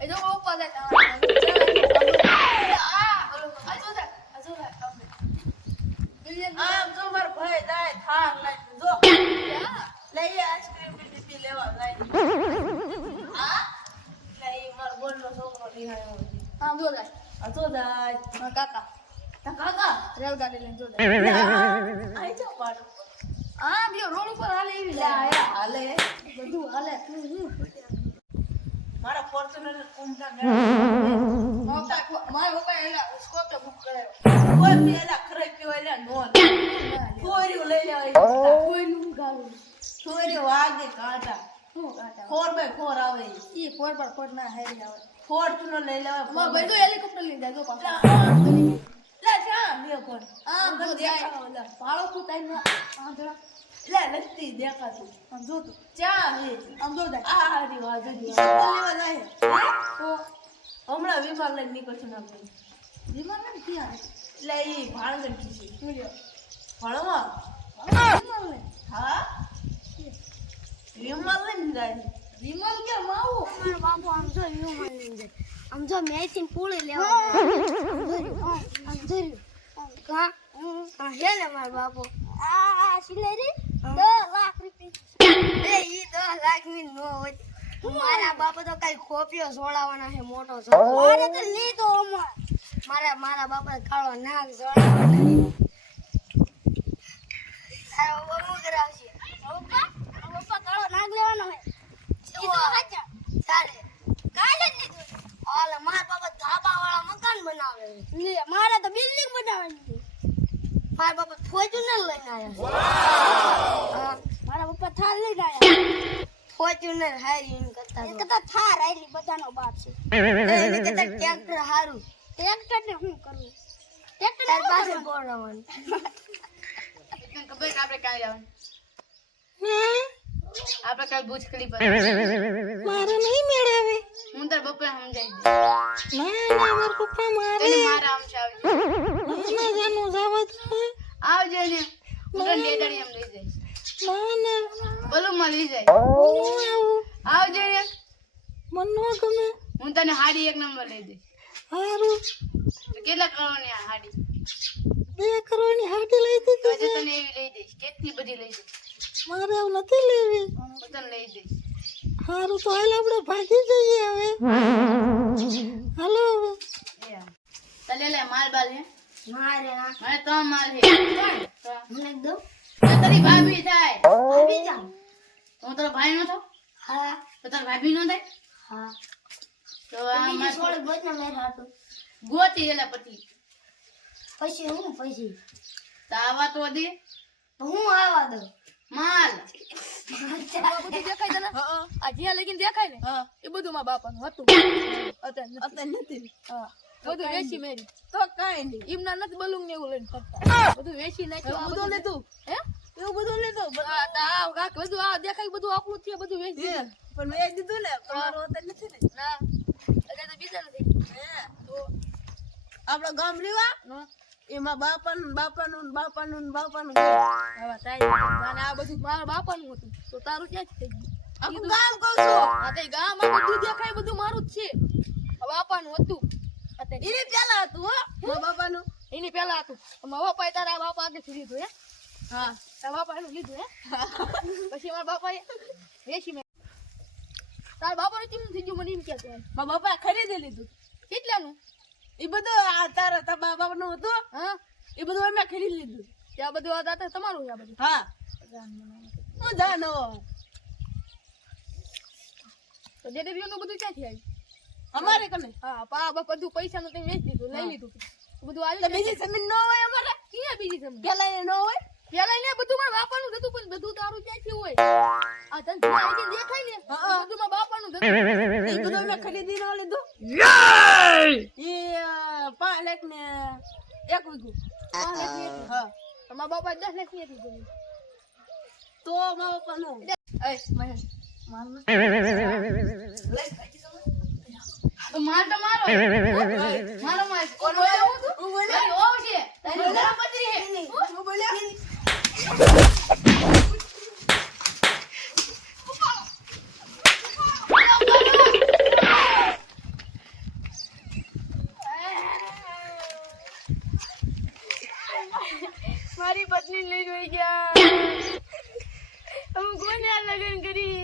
એ જો પપ્પા જાય આમ જો માર ભાઈ જાય થાક લાગી જો લઈ આઈસ્ક્રીમ પી લેવા જાય હા લઈ માર બોલનો છોકરો નિહાળ્યો આમ જો જાય આ તો જાય મારા કાકા તા કાકા રેલગાડી લઈને જો જાય આઈ જાવ પાડો આ બીજો રોડ ઉપર હાલે એવી લે આયા હાલે બધું હાલે મારા ફોર્ચ્યુનર કોમતા મારા પપ્પા એના સ્કોર્પિયો બુક કરાયો કોઈ પેલા ખરાઈ પીવા એલા નો છોરીઓ લઈ લેવા કોઈનું ગાવું છોરીઓ વાગે કાંટા શું કાટા 4x4 આવે ઈ 4x4 ના હેરી આવે ફોર્ચ્યુનર લઈ લેવા અમાર ભાઈ તો હેલિકોપ્ટર લઈને જાય જો પાછા લે શા લે કોણ આમ મને દેખાવ લે પાળો તું તાઈ આમ જરા લે નથી દેખાતું આમ જો તું ચા હે આમ જો જાય આ હારી વાજો લેવા જાય તો હમણાં વિમાન લઈને નીકળશું આપણે વિમાન ને ક્યાં એટલે ઈ ભાણગઢ થી શું લ્યો ભણવા વિમાન ને હા વિમાન લઈને જાય વિમાન કે માવો મારો બાપુ આમ જો વિમાન લઈને જાય આમ જો મેચિન પૂળી લેવા જાય આમ જોયું કા હે ને મારો બાપુ આ સિલેરી 10 લાખ રૂપિયા એ ઈ 10 લાખ ની નો હોય મારા બાપા તો કઈ ખોપિયો સોળાવાના છે મોટો છે મારે તો લીધો મારા બાપા કાળો નાગ સોળાવાના તારો બહુ કરાવશે પપ્પા કાળો નાગ લેવાનો હે ઈ તો હાચા ચાલે કાલે જ લીધું ઓલા મારા બાપા ધાબા વાળા મકાન બનાવે લે મારા તો બિલ્ડિંગ બનાવવાની છે મારા બાપા ફોર્ચ્યુનર લઈને આવ્યા મારા પપ્પા થાર લઈને આવ્યા ફોર્ચ્યુનર હારી કરતા થાર આઈલી બધાનો બાપ છે એને કહેતા ટ્રેક્ટર હારું ટ્રેક્ટર ને હું કરું ટ્રેક્ટર તાર પાસે બોલાવવાનું ખબર આપણે કાઈ આવવાનું આપણે કાલ ભૂજ ખલી પર મારે નહીં મેળવે હું તાર બપ્પા સમજાઈ ના મારા પપ્પા મારે દે મારા આમ છે આવજે ના જાનું જાવત આવજે ને હું તને ડેડાની આમ લઈ જઈશ ના બોલું માં લઈ જાય હું આવું આવજે ને મન નો ગમે હું તને હાડી 1 નંબર લઈ દઈશ હારું તો કેટલા કરવાની આ હાડી 2 કરોડની હાટી લઈ તો દીધી તને એવી લઈ દઈશ કેટલી બધી લઈ દઈશ મારે એવું નથી લેવી હું તને લઈ દઈશ હારું તો હાલ આપણે ભાગી જઈએ હવે હાલો હવે તલે લે માલ બાલ હે મારે ના મને તો માલ હે મને દો તો તારી ભાભી થાય આવી જા હું તારો ભાઈ નો થાવ હા તો તારી ભાભી નો થાય હા તો આ બીજી માર સોળ ગોતના મેં હાટું ગોતી દેલા પછી પછી હું પછી તો આવા તો દે હું આવા દઉં માલ અચ્છા બધું દેખાય છે ને આ જ્યાં લગીને દેખાય ને એ બધું મારા બાપાનું હતું અત્યારે નથી હા બધું વેચી મેરી તો કાઈ નહીં એમના નથી બલૂન ને એવું લઈને ફરતા બધું વેચી નાખ્યું આ બધું લીધું હે એવું બધું લીધું બધું આ દેખાય બધું આપણું છે બધું વેચી દીધું પણ મેં દીધું ને તમારું અત્યારે નથી ને ના એટલે તો બીજા નથી હે તો આપણો ગામ રીવા હા એમાં બાપાનું હવે થાય અને આ બધું મારા બાપાનું હતું તો તારું ક્યાં થઈ ગયું આખું ગામ કહું છું હા તે ગામમાં બધું દેખાય બધું મારું જ છે હવે બાપાનું હતું અત્યારે એની પેલા હતું હો મારા બાપાનું એની પહેલા હતું મારા બાપાએ તારા બાપા આગળથી લીધું હે હા તારા બાપા એનું લીધું હે પછી મારા બાપાએ વેચી મેં તારા બાપાનું કેમ થઈ ગયું મને એમ કે મારા બાપાએ ખરીદી લીધું કેટલાનું એ બધું આ તારા બાપાનું હતું હા એ બધું અમે ખરીદી લીધું ત્યાં બધું આ દાતા તમારું છે આ બધું હા હું જાનો તો ડેડિયાનું બધું ક્યાંથી આવ્યું અમારે કને હા બધું પૈસાનું તમે વેચી દીધું લઈ લીધું બધું તો આવી બીજી જમીન ન હોય અમારે ક્યાં બીજી જમીન પેલા એ ન હોય પેલા ને બધું મારા બાપાનું હતું પણ બધું તારું ક્યાંથી હોય આ તને આઈને દેખાય ને હા. બધું મારા બાપાનું હતું એ બધું અમે ખરીદી ન લીધું એ 5 લાખ ને 1 વીઘું હા મારા બાપા 10 લાખ ની હતી જમીન તો મારા પપ્પા નો એ મહેશ માલ તો મારો મારો માલ કોનો હું તું હું બોલ્યો તારી ઓવ છે તારી ગરમ પતરી હે હું બોલ્યો મારી પત્ની લઈ જોઈ ગયા હું કોને આ લગન કરી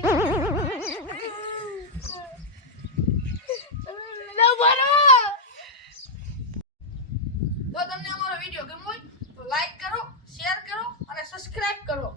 લો બોલો જો તમને અમારો વિડિયો ગમ્યો હોય તો લાઈક કરો, શેર કરો અને સબસ્ક્રાઇબ કરો.